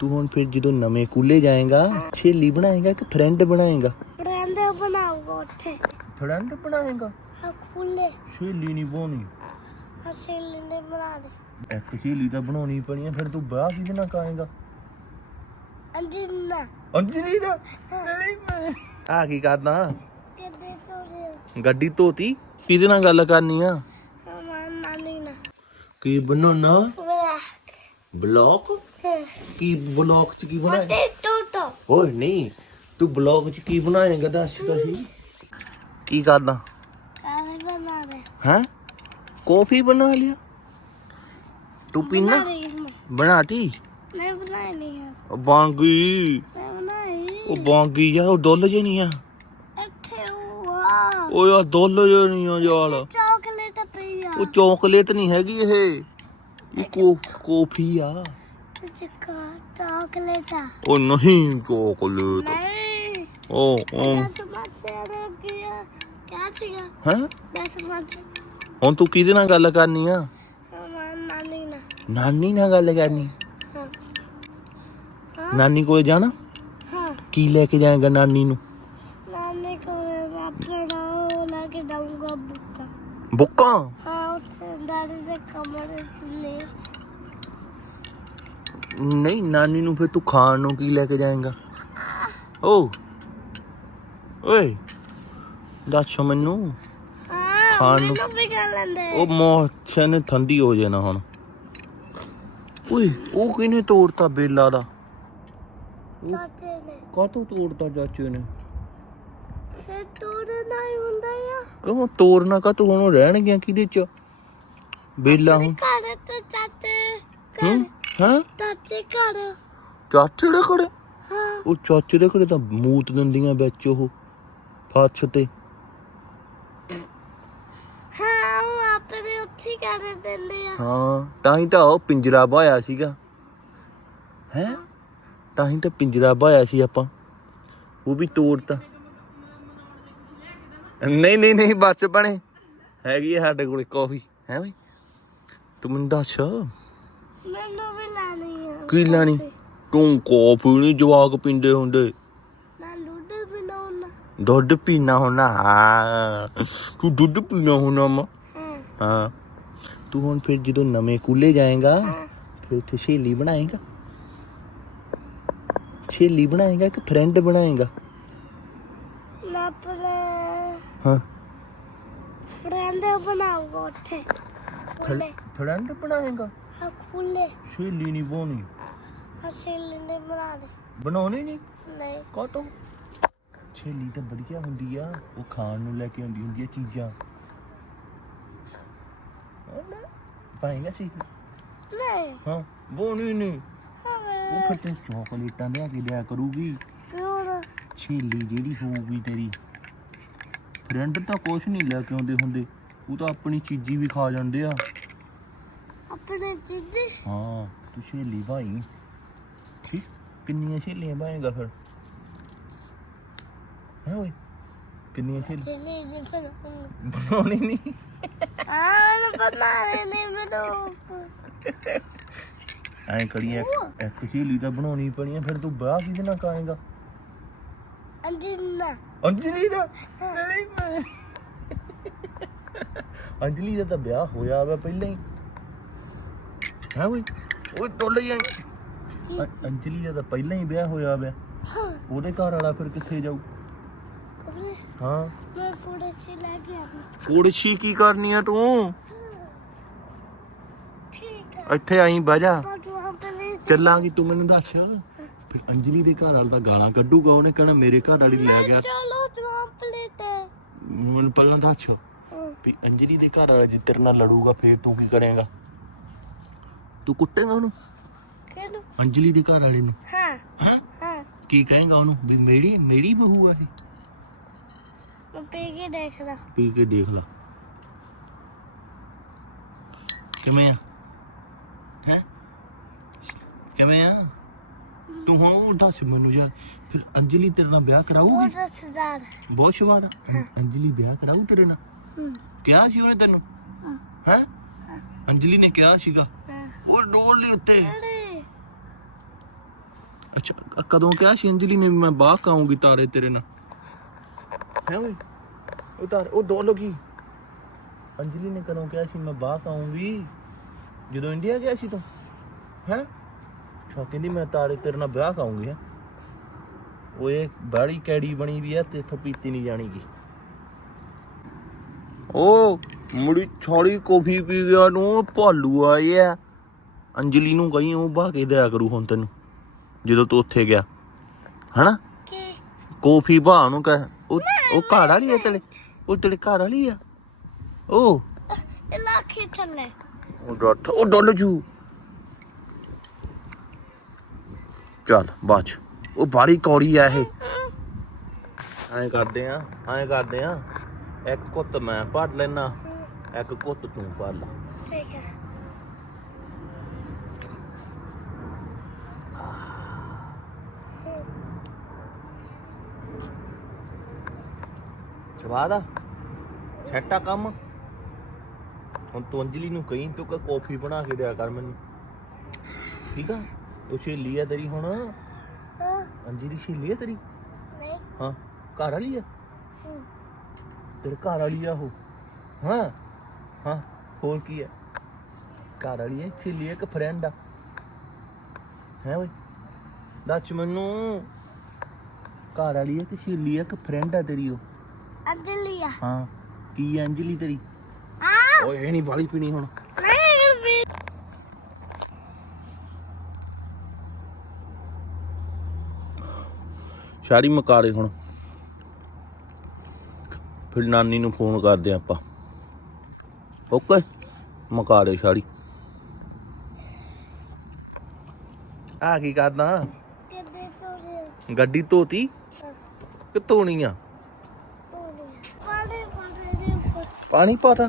ਤੂੰ ਹੁਣ ਫਿਰ ਜਦੋਂ ਨਵੇਂ ਕੂਲੇ ਜਾਏਗਾ ਛੇਲੀ ਬਣਾਏਗਾ ਕਿ ਫਰੈਂਡ ਬਣਾਏਗਾ? ਫਰੈਂਡ ਬਣਾਉਂਗਾ ਉੱਥੇ। ਫਰੈਂਡ ਬਣਾਏਗਾ? ਹਾਂ ਖੁੱਲੇ ਛੇਲੀ ਨਹੀਂ ਬਣਾਉਣੀ। ਅਸੀਂ ਲੈਂਦੇ ਬਣਾ ਦੇ। ਇੱਕ ਛੇਲੀ ਤਾਂ ਬਣਾਉਣੀ ਪੈਣੀ ਫਿਰ ਤੂੰ ਵਿਆਹ ਕਿਹਦੇ ਨਾਲ ਕਰਾਏਗਾ ਅੰਜੀਨਾ ਅੰਜਲੀ ਦਾ? ਆ ਕੀ ਕਰਦਾ? ਗੱਡੀ ਧੋਤੀ? ਕਿਹਦੇ ਨਾਲ ਗੱਲ ਕਰਨੀ ਆ? ਨਾਨੀ ਨਾ ਕੀ ਬਣਾਉਣਾ? ਬਲੌਕ? ਕੀ ਬਲੌਕ ਚ ਕੀ ਬਣਾਏ ਤੇ ਟੋਟੋ ਓਏ ਨਹੀਂ ਤੂੰ ਬਲੌਗ ਚ ਕੀ ਬਣਾਏਗਾ ਦੱਸ ਤਾਂ ਸੀ ਕੀ ਕਰਦਾ? ਕਾਹੇ ਬਣਾ ਦੇ ਹੈ? ਕੌਫੀ ਬਣਾ ਲਿਆ। ਤੂੰ ਪੀਣਾ ਬਣਾਤੀ? ਮੈਂ ਬਣਾਈ ਨਹੀਂ ਹੈ। ਉਹ ਬਾਂਗੀ। ਮੈਂ ਬਣਾਈ ਉਹ ਬਾਂਗੀ ਯਾਰ ਉਹ ਡੁੱਲ ਜੇ ਨਹੀਂ ਆ। ਇੱਥੇ ਵਾਹ ਉਹ ਯਾਰ ਡੁੱਲ ਜੇ ਨਹੀਂ ਆ ਯਾਰ। ਚਾਕਲੇਟ ਪਈ ਆ। ਉਹ ਚੋਕਲੇਟ ਨਹੀਂ ਹੈਗੀ ਇਹ। ਇਹ ਕੋ ਕੌਫੀ ਆ। ਚਾਕਲੇਟ ਆ ਉਹ ਨਹੀਂ ਚੋਕਲੇਟ ਨਹੀਂ ਉਹ ਉਹ ਹੈ ਹੁਣ ਤੂੰ ਕਿਹਦੇ ਨਾਲ ਗੱਲ ਕਰਨੀ ਆ ਨਾਨੀ ਨਾਲ ਗੱਲ ਕਰਨੀ ਹਾਂ ਨਾਨੀ ਕੋਲ ਜਾਣਾ ਹਾਂ ਕੀ ਲੈ ਕੇ ਜਾਏਗਾ ਨਾਨੀ ਨੂੰ ਨਾਨੀ ਕੋਲ ਆਪਣਾ ਉਹ ਲਾ ਕੇ ਦਊਂਗਾ ਬੁੱਕਾ ਬੁੱਕਾਂ ਹਾਂ ਉੱਥੇ ਦਾੜੀ ਦੇ ਕਮਰੇ ਨਹੀਂ ਨਾਨੀ ਨੂੰ ਫਿਰ ਤੂੰ ਖਾਣ ਨੂੰ ਕੀ ਲੈ ਕੇ ਜਾਏਗਾ? ਓ ਓਏ ਦੱਸ ਮੈਨੂੰ। ਖਾਣ ਨੂੰ- ਮੈਨੂੰ ਵੀ ਕਰ ਲੈਂਦੇ। ਉਹ ਮੋਸ਼ਨ ਠੰਡੀ ਹੋ ਜਾਣਾ ਹੁਣ। ਓਏ ਉਹ ਕਿਹਨੇ ਤੋੜਤਾ ਬੇਲਾ ਦਾ? ਚਾਚੇ ਨੇ। ਕਾਹਤੋਂ ਤੋੜਤਾ ਚਾਚੇ ਨੇ? ਫਿਰ ਤੋੜਨਾ ਹੀ ਹੁੰਦਾ ਆ। ਕਿਉਂ ਤੋੜਨਾ ਕਾ ਤੂੰ ਹੁਣ ਰਹਿਣ ਗਿਆ ਕਿਹਦੇ ਚ? ਬੇਲਾ ਹੁਣ ਘਰ ਤੇ ਚਾਚੇ ਹੂੰ? ਹਾਂ? ਚਾਚੇ ਘਰ। ਚਾਚੇ ਦੇ ਖੜੇ ਹਾਂ। ਉਹ ਚਾਚੇ ਦੇ ਖੜੇ ਤਾਂ ਮੂਤ ਦਿੰਦੀਆਂ ਵਿੱਚ ਉਹ ਫੱਛ ਤੇ। ਹਾਂ ਉਹ ਆਪਣੇ ਉੱਥੇ ਹੀ ਕਰ ਦਿੰਦੇ ਆ। ਹਾਂ ਤਾਂ ਹੀ ਤਾਂ ਉਹ ਪਿੰਜਰਾ ਬਾਇਆ ਸੀਗਾ। ਹੈ? ਤਾਂ ਹੀ ਤਾਂ ਪਿੰਜਰਾ ਬਾਇਆ ਸੀ ਆਪਾਂ। ਉਹ ਵੀ ਤੋੜਤਾ ਨਹੀਂ ਨਹੀਂ ਨਹੀਂ ਬੱਸ ਬਣੇ। ਹੈਗੀ ਆ ਸਾਡੇ ਕੋਲ ਕਾਫੀ ਹੈ ਬਈ? ਤੂੰ ਮੈਨੂੰ ਦੱਸ। ਮੈਨੂੰ ਵੀ ਕੀ ਲੈਣੀ? ਤੂੰ ਕਾਫੀ ਨਹੀਂ ਜਵਾਕ ਪੀਂਦੇ ਹੁੰਦੇ। ਮੈਂ ਦੁੱਧ ਪੀਣਾ ਹੋਣਾ ਹਾਂ। ਤੂੰ ਦੁੱਧ ਪੀਣਾ ਹੋਣਾ ਮਾ। ਹਾਂ। ਤੂੰ ਹੁਣ ਫਿਰ ਜਦੋਂ ਨਵੇਂ ਕੂਲੇ ਜਾਏਗਾ ਫਿਰ ਉੱਥੇ ਛੇਲੀ ਬਣਾਏਗਾ। ਛੇਲੀ ਬਣਾਏਗਾ ਕਿ ਫਰੈਂਡ ਬਣਾਏਗਾ? ਮੈਂ ਹਾਂ। ਫਰੈਂਡ ਬਣਾਉਂਗਾ ਉੱਥੇ। ਫਰੈਂਡ ਬਣਾਏਗਾ? ਹਾਂ ਖੁੱਲੇ ਛੇਲੀ ਨਹੀਂ ਬਣਾਉਣੀ ਅਸੀਂ ਲੈਂਦੇ ਬਣਾ ਦੇ ਬਣਾਉਣੀ। ਨਹੀਂ? ਨਹੀਂ। ਕਾਟੋ ਛੇਲੀ ਤਾਂ ਵਧੀਆ ਹੁੰਦੀ ਆ। ਉਹ ਖਾਣ ਨੂੰ ਲੈ ਕੇ ਆਉਂਦੀ ਹੁੰਦੀ ਆ ਚੀਜ਼ਾਂ। ਪਾਏਗਾ ਸੀ। ਨਹੀਂ। ਹਾਂ ਬੋਣੀ ਨਹੀਂ। ਹਾਂ। ਉਹ ਫਿਰ ਤੈਨੂੰ ਚੋਕਲੇਟਾਂ ਲਿਆ ਕੇ ਦਿਆ ਕਰੂਗੀ। ਕਿਉਂ ਛੇਲੀ ਜਿਹੜੀ ਹੋਊਗੀ ਤੇਰੀ। ਫਰੈਂਡ ਤਾਂ ਕੁਛ ਨਹੀਂ ਲੈ ਕੇ ਆਉਂਦੇ ਹੁੰਦੇ। ਉਹ ਤਾਂ ਆਪਣੀ ਚੀਜ਼ੀ ਵੀ ਖਾ ਜਾਂਦੇ ਆ। ਆਪਣੇ ਚੀਜ਼ੇ? ਹਾਂ ਤੂੰ ਛੇਲੀ ਭਾਈ। ਕਿੰਨੀਆਂ ਛੇਲੀਆਂ ਭਾਏਗਾ ਫਿਰ? ਹੈ ਓਏ? ਕਿੰਨੀਆਂ ਛੇਲੀ ਚੀਜ਼ੇ ਜੀ ਬਣਾਉਂਗਾ। ਬਣਾਉਣੀ ਨਹੀਂ ਹਾਂ ਨਾ ਬਣਾ ਲੈਣੇ ਮੈਨੂੰ ਐਂ ਕਰੀਏ ਇੱਕ- ਇੱਕ ਛੇਲੀ ਤਾਂ ਬਣਾਉਣੀ ਪੈਣੀ ਆ ਫਿਰ ਤੂੰ ਵਿਆਹ ਕਿਹਦੇ ਨਾਲ ਕਰਾਏਗਾ ਅੰਜੀਨਾ ਅੰਜਲੀ ਦਾ? ਨਹੀਂ ਮੈਂ ਅੰਜਲੀ ਦਾ ਤਾਂ ਵਿਆਹ ਹੋਇਆ ਵਾ ਪਹਿਲਾਂ ਹੀ। ਹੈ ਓਏ? ਓਏ ਟੁੱਲ ਜਾਈ ਅ- ਅੰਜਲੀ ਦਾ ਤਾਂ ਪਹਿਲਾਂ ਹੀ ਵਿਆਹ ਹੋਇਆ ਵਾ। ਹਾਂ। ਉਹਦੇ ਘਰ ਵਾਲਾ ਫਿਰ ਕਿੱਥੇ ਜਾਊ? ਹਾਂ। ਮੈਂ ਕੁੜੇ ਚ ਲੈ ਕੇ ਆਵਾਂ। ਕੁੜਛੀ ਕੀ ਕਰਨੀ ਆ ਤੂੰ? ਠੀਕ ਹੈ ਇੱਥੇ ਆਈ ਬਹਿ ਜਾ। ਚੱਲਾਂਗੀ ਤੂੰ ਮੈਨੂੰ ਦੱਸ। ਫਿਰ ਅੰਜਲੀ ਦੇ ਘਰ ਵਾਲਾ ਤਾਂ ਗਾਲਾਂ ਕੱਢੂਗਾ ਉਹਨੇ ਕਹਿਣਾ ਮੇਰੇ ਘਰ ਵਾਲੀ ਲੈ ਗਿਆ। ਚਲੋ ਤੂੰ ਮੈਨੂੰ ਪਹਿਲਾਂ ਦੱਸ। ਵੀ ਅੰਜਲੀ ਦੇ ਘਰ ਵਾਲਾ ਜੇ ਤੇਰੇ ਨਾਲ ਲੜੂਗਾ ਫੇਰ ਤੂੰ ਕੀ ਕਰੇਗਾ? ਤੂੰ ਕੁੱਟੇਗਾ ਉਹਨੂੰ? ਕਿਹਨੂੰ ਅੰਜਲੀ ਦੇ ਘਰ ਵਾਲੇ ਨੂੰ। ਹਾਂ ਹਾਂ? ਹਾਂ। ਕੀ ਕਹੇਗਾ ਉਹਨੂੰ? ਵੀ ਮੇਰੀ ਮੇਰੀ ਬਹੂ ਆ ਇਹ। ਮੈਂ ਪੀ ਕੇ ਦੇਖਦਾ। ਪੀ ਕੇ ਦੇਖ ਲਾ। ਕਿਵੇਂ ਆ? ਹੈ? ਕਿਵੇਂ ਆ? ਤੂੰ ਹੁਣ ਉਹ ਦੱਸ ਮੈਨੂੰ ਯਾਰ ਫਿਰ ਅੰਜਲੀ ਤੇਰੇ ਨਾਲ ਵਿਆਹ ਕਰਾਊਗੀ? ਦੱਸਦਾਰ ਬਹੁਤ ਸ਼ਵਾਰ ਅੰਜਲੀ ਵਿਆਹ ਕਰਾਊ ਤੇਰੇ ਨਾਲ? ਹੂੰ। ਕਿਹਾ ਸੀ ਉਹਨੇ ਤੈਨੂੰ? ਹਾਂ। ਹੈ? ਅੰਜਲੀ ਨੇ ਕਿਹਾ ਸੀਗਾ। ਹਾਂ। ਉਹ ਡੋਲ ਲਈ ਉੱਤੇ। ਕਦੋਂ ਕਿਹਾ ਸੀ ਅੰਜਲੀ ਨੇ ਵੀ ਮੈਂ ਬਾਹ ਕਾਉਂਗੀ ਤਾਰੇ ਤੇਰੇ ਨਾਲ? ਹੈ ਓਏ? ਉਹ ਤਾਰ ਉਹ ਦੋ ਲੋਗੀ ਅੰਜਲੀ ਨੇ ਕਦੋਂ ਕਿਹਾ ਸੀ ਮੈਂ ਬਾਹ ਕਾਉਂਗੀ ਜਦੋਂ ਇੰਡੀਆ ਗਿਆ ਸੀ ਤੂੰ। ਹੈ? ਛਾ ਕਹਿੰਦੀ ਮੈਂ ਤਾਰੇ ਤੇਰੇ ਨਾਲ ਵਿਆਹ ਕਾਉਂਗੀ ਹੈ? ਓਏ ਬਾੜੀ ਕੈੜੀ ਬਣੀ ਵੀ ਆ ਤੇ ਇਥੋਂ ਪੀਤੀ ਨਹੀਂ ਜਾਣੀਗੀ। ਓ ਮੁੜੀ ਛੋੜੀ ਕੌਫੀ ਪੀ ਗਿਆ ਨੂੰ ਭਾਲੂ ਐ ਅੰਜਲੀ ਨੂੰ ਕਹੀਂ ਉਹ ਬਾਹ ਕੇ ਦਿਆ ਕਰੂ ਹੁਣ ਤੈਨੂੰ। ਜਦੋਂ ਤੂੰ ਉੱਥੇ ਗਿਆ। ਹਨਾ? ਕੀ ਕੌਫੀ ਬਾਹ ਨੂੰ ਕਹਿ ਉਹ ਉਹ ਘਰ ਵਾਲੀ ਐ ਤੇਰੇ? ਉਹ ਤੇਰੇ ਘਰ ਵਾਲੀ ਆ? ਉਹ ਇਹ ਲੱਖੇ ਥੱਲੇ। ਉਹ ਡੱਟ ਉਹ ਡੋਲ ਜੂ। ਚੱਲ ਬਾਚ ਉਹ ਬਾੜੀ ਕੌੜੀ ਆ ਇਹ। ਐਂ ਕਰਦੇ ਆ ਐਂ ਕਰਦੇ ਆ। ਇੱਕ ਕੁੱਤ ਮੈਂ ਪੜ ਲੈਣਾ ਇੱਕ ਕੁੱਤ ਤੂੰ ਪੜ ਲੈ। ਠੀਕ ਹੈ ਚਵਾ ਦਾ ਛੱਟਾ ਕੰਮ? ਹੁਣ ਤੂੰ ਅੰਜਲੀ ਨੂੰ ਕਹੀਂ ਤੂੰ ਕਿ ਕਾਫੀ ਬਣਾ ਕੇ ਦਿਆ ਕਰ ਮੈਨੂੰ। ਠੀਕ ਆ? ਉਹ ਛੇਲੀ ਆ ਤੇਰੀ ਹੁਣ? ਹਾਂ। ਅੰਜਲੀ ਛੇਲੀ ਆ ਤੇਰੀ? ਨਹੀਂ। ਹਾਂ। ਘਰ ਵਾਲੀ ਆ? ਤੇਰੇ ਘਰ ਵਾਲੀ ਆ ਉਹ? ਹਾਂ? ਹਾਂ। ਹੋਰ ਕੀ ਹੈ ਘਰ ਵਾਲੀ ਹੈ ਛੇਲੀ ਇੱਕ ਫਰੈਂਡ ਆ। ਹੈ ਓਏ? ਦੱਸ ਮੈਨੂੰ। ਘਰ ਵਾਲੀ ਹੈ ਕਿ ਛੇਲੀ ਹੈ ਕਿ ਫਰੈਂਡ ਆ ਤੇਰੀ ਉਹ? ਅੰਜਲੀ ਆ ਹਾਂ ਕੀ ਹੈ ਅੰਜਲੀ ਤੇਰੀ? ਆ। ਓਏ ਇਹ ਨਹੀਂ ਬਾਲੀ ਪੀਣੀ ਹੁਣ। ਨਹੀਂ ਮਕਾਰੇ ਹੁਣ। ਫਿਰ ਨਾਨੀ ਨੂੰ ਫੋਨ ਕਰਦੇ ਆਂ ਆਪਾਂ। ਓਕੇ ਮਕਾਰੇ ਸ਼ਾਰੀ ਆ ਕੀ ਕਰਦਾ? ਗੱਡੀ ਧੋਤੀ? ਕਿ ਧੋਣੀ ਆ ਪਾਣੀ ਪਾਣੀ ਦੇ ਉੱਪਰ ਪਾਣੀ ਪਾਤਾ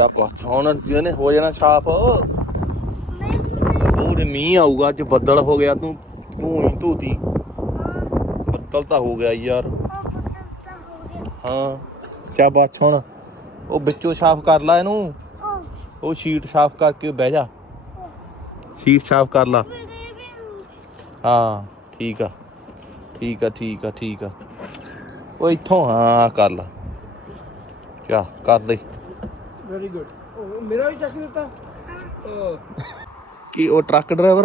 ਆ ਪਾ ਹੁਣ ਜਿਹਨੇ ਹੋ ਜਾਣਾ ਸਾਫ਼। ਉਹਦੇ ਮੀਂਹ ਆਊਗਾ, ਅੱਜ ਬੱਦਲ ਹੋ ਗਿਆ, ਤੂੰ ਤੂੰ ਹੀ ਧੋਤੀ। ਬੱਦਲ ਤਾਂ ਹੋ ਗਿਆ ਯਾਰ। ਹਾਂ ਚਾ ਬਾਤ ਹੁਣ ਉਹ ਵਿੱਚੋਂ ਸਾਫ਼ ਕਰ ਲਾ ਇਹਨੂੰ। ਉਹ ਸ਼ੀਟ ਸਾਫ਼ ਕਰਕੇ ਬਹਿ ਜਾ। ਸ਼ੀਟ ਸਾਫ਼ ਕਰ ਲਾ। ਹਾਂ, ਠੀਕ ਆ। ਠੀਕ ਆ ਠੀਕ ਆ ਠੀਕ ਆ। ਉਹ ਇੱਥੋਂ, ਹਾਂ, ਕਰ ਲਾ। ਚਾ ਕਰ ਦੇ ਵੈਰੀ ਗੁੱਡ ਮੇਰਾ ਵੀ ਚੱਕ ਦਿੱਤਾ। ਕੀ ਉਹ ਟਰੱਕ ਡਰਾਈਵਰ?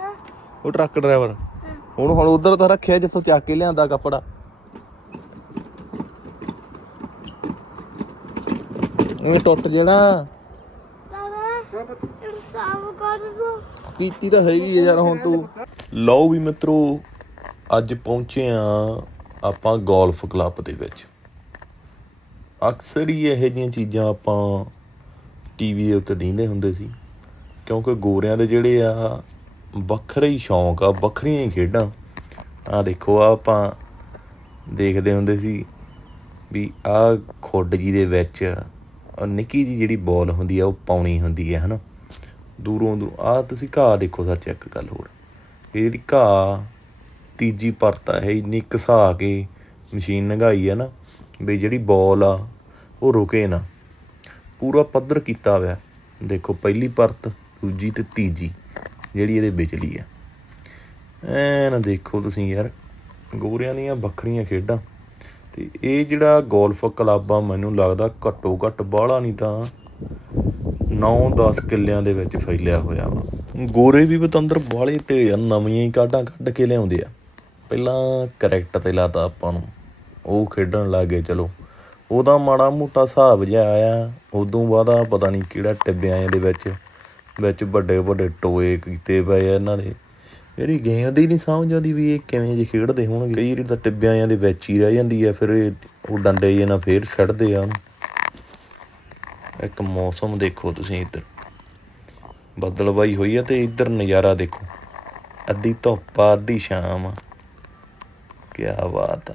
ਹਾਂ ਉਹ ਟਰੱਕ ਡਰਾਈਵਰ। ਹੁਣ ਹੁਣ ਉਧਰ ਤਾਂ ਰੱਖਿਆ ਜਿੱਥੋਂ ਚੱਕ ਕੇ ਲਿਆਂਦਾ ਕੱਪੜਾ। ਉਹ ਟੁੱਟ ਜਿਹੜਾ ਇਹ ਪੀਤੀ ਤਾਂ ਹੈਗੀ ਯਾਰ ਹੁਣ ਤੂੰ। ਲਓ ਵੀ ਮਿੱਤਰੋ ਅੱਜ ਪਹੁੰਚੇ ਆ ਆਪਾਂ ਗੋਲਫ ਕਲੱਬ ਦੇ ਵਿੱਚ। ਅਕਸਰ ਹੀ ਇਹੋ ਜਿਹੀਆਂ ਚੀਜ਼ਾਂ ਆਪਾਂ ਟੀਵੀ ਦੇ ਉੱਤੇ ਦੇਖਦੇ ਹੁੰਦੇ ਸੀ। ਕਿਉਂਕਿ ਗੋਰਿਆਂ ਦੇ ਜਿਹੜੇ ਆ, ਵੱਖਰੇ ਹੀ ਸ਼ੌਂਕ ਆ, ਵੱਖਰੀਆਂ ਹੀ ਖੇਡਾਂ। ਆ ਦੇਖੋ ਆ ਆਪਾਂ ਦੇਖਦੇ ਹੁੰਦੇ ਸੀ ਵੀ ਆ ਖੁੱਡ ਜੀ ਦੇ ਵਿੱਚ ਉਹ ਨਿੱਕੀ ਜੀ ਜਿਹੜੀ ਬਾਲ ਹੁੰਦੀ ਆ, ਉਹ ਪਾਉਣੀ ਹੁੰਦੀ ਹੈ ਹਨਾ। ਦੂਰੋਂ ਦੂਰ ਆ ਤੁਸੀਂ ਘਾਹ ਦੇਖੋ ਸੱਚ ਇੱਕ ਗੱਲ ਹੋਰ। ਇਹ ਜਿਹੜੀ ਘਾਹ, ਤੀਜੀ ਪਰਤ ਆ, ਇਹ ਇੰਨੀ ਘਸਾ ਕੇ ਮਸ਼ੀਨ ਨਗਾਈ ਹੈ ਨਾ, ਵੀ ਜਿਹੜੀ ਬਾਲ ਆ ਉਹ ਰੁਕੇ ਨਾ। ਪੂਰਾ ਪੱਧਰ ਕੀਤਾ ਹੋਇਆ। ਦੇਖੋ ਪਹਿਲੀ ਪਰਤ ਦੂਜੀ ਤੇ ਤੀਜੀ ਜਿਹੜੀ ਇਹਦੇ ਵਿਚਲੀ ਆ। ਐ ਨਾ ਦੇਖੋ ਤੁਸੀਂ ਯਾਰ ਗੋਰਿਆਂ ਦੀਆਂ ਵੱਖਰੀਆਂ ਖੇਡਾਂ। ਤੇ ਇਹ ਜਿਹੜਾ ਗੋਲਫ ਕਲੱਬ ਆ ਮੈਨੂੰ ਲੱਗਦਾ ਘੱਟੋ ਘੱਟ ਬਾਹਲਾ ਨਹੀਂ ਤਾਂ 9-10 ਕਿੱਲਿਆਂ ਦੇ ਵਿੱਚ ਫੈਲਿਆ ਹੋਇਆ ਵਾ। ਗੋਰੇ ਵੀ ਬਤੰਦਰ ਬਾਲੇ ਤੇ ਆ, ਨਵੀਆਂ ਹੀ ਕਾਢਾਂ ਕੱਢ ਕੇ ਲਿਆਉਂਦੇ ਆ। ਪਹਿਲਾਂ ਕਰੈਕਟ ਤੇ ਲਾਤਾ ਆਪਾਂ ਨੂੰ। ਉਹ ਖੇਡਣ ਲੱਗੇ ਚਲੋ। ਉਹਦਾ ਮਾੜਾ ਮੋਟਾ ਹਿਸਾਬ ਜਿਹਾ ਆਇਆ। ਉਦੋਂ ਬਾਅਦ ਆ ਪਤਾ ਨਹੀਂ ਕਿਹੜਾ ਟਿੱਬਿਆਂ ਦੇ ਵਿੱਚ ਵਿੱਚ ਵੱਡੇ ਵੱਡੇ ਟੋਏ ਕੀਤੇ ਪਏ ਆ ਇਹਨਾਂ ਦੇ। ਜਿਹੜੀ ਗੇਮ ਦੀ ਨਹੀਂ ਸਮਝ ਆਉਂਦੀ ਵੀ ਇਹ ਕਿਵੇਂ ਜੇ ਖੇਡਦੇ ਹੋਣਗੇ। ਕਈ ਵਾਰੀ ਤਾਂ ਟਿੱਬਿਆਂ ਦੇ ਵਿੱਚ ਹੀ ਰਹਿ ਜਾਂਦੀ ਆ, ਫਿਰ ਇਹ ਉਹ ਡੰਡੇ ਜਿਹੇ ਨਾਲ ਫੇਰ ਛੱਡਦੇ ਆ ਉਹਨੂੰ। ਇੱਕ ਮੌਸਮ ਦੇਖੋ ਤੁਸੀਂ ਇੱਧਰ। ਬੱਦਲਬਾਈ ਹੋਈ ਆ ਤੇ ਇੱਧਰ ਨਜ਼ਾਰਾ ਦੇਖੋ। ਅੱਧੀ ਧੁੱਪ ਆ ਅੱਧੀ ਸ਼ਾਮ। ਆ ਕੀ ਬਾਤ ਆ।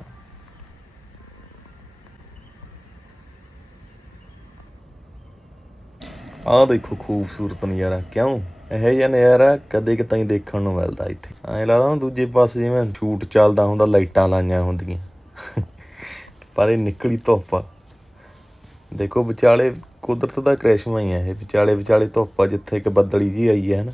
ਆਹ ਦੇਖੋ ਖੂਬਸੂਰਤ ਨਜ਼ਾਰਾ, ਕਿਉਂ? ਇਹ ਜਿਹਾ ਨਜ਼ਾਰਾ ਕਦੇ ਕਿਤੇ ਹੀ ਦੇਖਣ ਨੂੰ ਮਿਲਦਾ ਇੱਥੇ। ਐਂ ਲੱਗਦਾ ਦੂਜੇ ਪਾਸੇ ਜਿਵੇਂ ਸ਼ੂਟ ਚੱਲਦਾ ਹੁੰਦਾ, ਲਾਈਟਾਂ ਲਾਈਆਂ ਹੁੰਦੀਆਂ। ਪਰ ਇਹ ਨਿਕਲੀ ਧੁੱਪ ਆ। ਦੇਖੋ ਵਿਚਾਲੇ ਕੁਦਰਤ ਦਾ ਕ੍ਰਿਸ਼ਮਾ ਹੀ ਹੈ ਇਹ ਵਿਚਾਲੇ ਵਿਚਾਲੇ ਧੁੱਪ ਆ, ਜਿੱਥੇ ਇੱਕ ਬੱਦਲੀ ਜੀ ਆਈ ਹੈ ਨਾ।